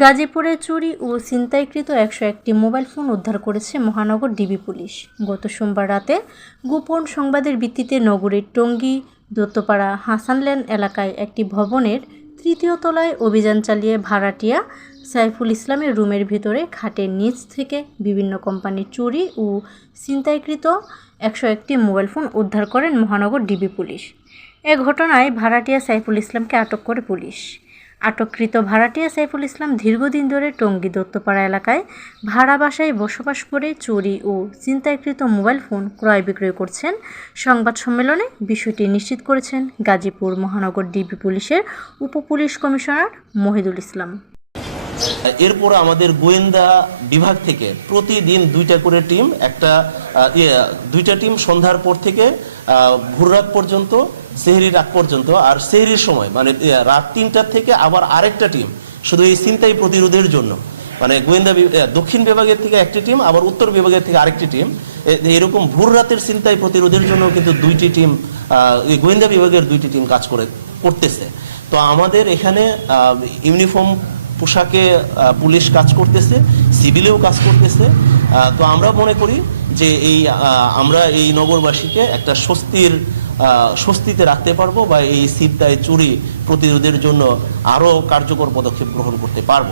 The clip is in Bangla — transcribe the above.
গাজীপুরে চুরি ও ছিনতাইকৃত একশো একটি মোবাইল ফোন উদ্ধার করেছে মহানগর ডিবি পুলিশ। গত সোমবার রাতে গোপন সংবাদের ভিত্তিতে নগরের টঙ্গী, দত্তপাড়া, হাসানল্যান্ড এলাকায় একটি ভবনের তৃতীয় তলায় অভিযান চালিয়ে ভাড়াটিয়া সাইফুল ইসলামের রুমের ভিতরে খাটের নিচ থেকে বিভিন্ন কোম্পানির চুরি ও ছিনতাইকৃত একশো একটি মোবাইল ফোন উদ্ধার করেন মহানগর ডিবি পুলিশ। এ ঘটনায় ভাড়াটিয়া সাইফুল ইসলামকে আটক করে পুলিশ। আটককৃত ভাড়াটিয়া সাইফুল ইসলাম দীর্ঘদিন ধরে টঙ্গী দত্তপাড়া এলাকায় ভাড়া বাসায় বসবাস করে চুরি ও ছিনতাইকৃত মোবাইল ফোন ক্রয় বিক্রয় করছেন। সংবাদ সম্মেলনে বিষয়টি নিশ্চিত করেছেন গাজীপুর মহানগর ডিবি পুলিশের উপপুলিশ কমিশনার মহিদুল ইসলাম। এরপর আমাদের গোয়েন্দা বিভাগ থেকে প্রতিদিন দুইটা করে টিম একটা ইয়ে, দুইটা টিম সন্ধ্যার পর থেকে ভোররাত পর্যন্ত সেহরির রাত পর্যন্ত আর সেহরির সময় মানে রাত তিনটার থেকে আবার আরেকটা টিম, শুধু এই চিন্তাই প্রতিরোধের জন্য। মানে গোয়েন্দা দক্ষিণ বিভাগের থেকে একটি টিম, আবার উত্তর বিভাগের থেকে আরেকটি টিম। এরকম ভোর রাতের চিন্তায় প্রতিরোধের জন্য কিন্তু দুইটি টিম গোয়েন্দা বিভাগের দুইটি টিম কাজ করে, করতেছে। তো আমাদের এখানে ইউনিফর্ম পোশাকে পুলিশ কাজ করতেছে, সিভিলেও কাজ করতেছে। তো আমরা মনে করি যে এই আমরা এই নগরবাসীকে একটা স্বস্তির স্বস্তিতে রাখতে পারব বা এই সিদ্ধায় চুরি প্রতিরোধের জন্য আরও কার্যকর পদক্ষেপ গ্রহণ করতে পারব।